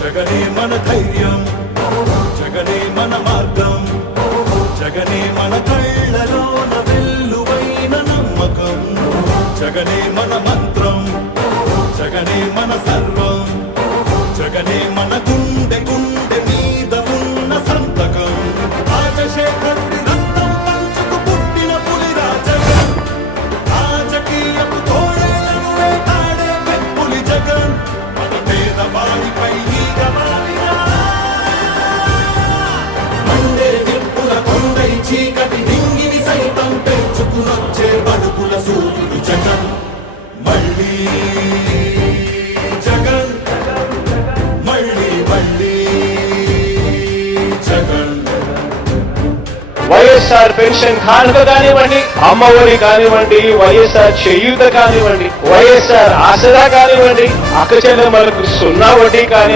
జగనే మన ధైర్యం, జగనే మన మార్గం, జగనే మన కళ్ళలోన వెల్లువైన నమ్మకం, జగనే మన మంత్రం, జగనే మన సర్వం, జగనే మన గుండె గుండె మీద ఉన్న సంతకం. రాజశేఖరుడి రక్తం పంచుకు పుట్టిన పులిరా జగన్, రాజకీయపు తోడేళ్లను వేటాడే వెప్పులి జగన్, మన పేదవాడిపై ఈగవాడినా మండే నిప్పుల కొండై చీకటి నింగిని సైతం పెంచుకునొచ్చే బడుకుల సూర్యుడు జగన్. మళ్ళీ జగన్, మళ్ళీ మళ్ళీ జగన్. వైఎస్ఆర్ పెన్షన్ కానుక కానివ్వండి, అమ్మ ఒడి కానివ్వండి, వైఎస్ఆర్ చేయూత కానివ్వండి, వైఎస్ఆర్ ఆసరా కానివ్వండి, అక్క చెల్లెమ్మలకు 0 వడ్డీ కానివ్వండి,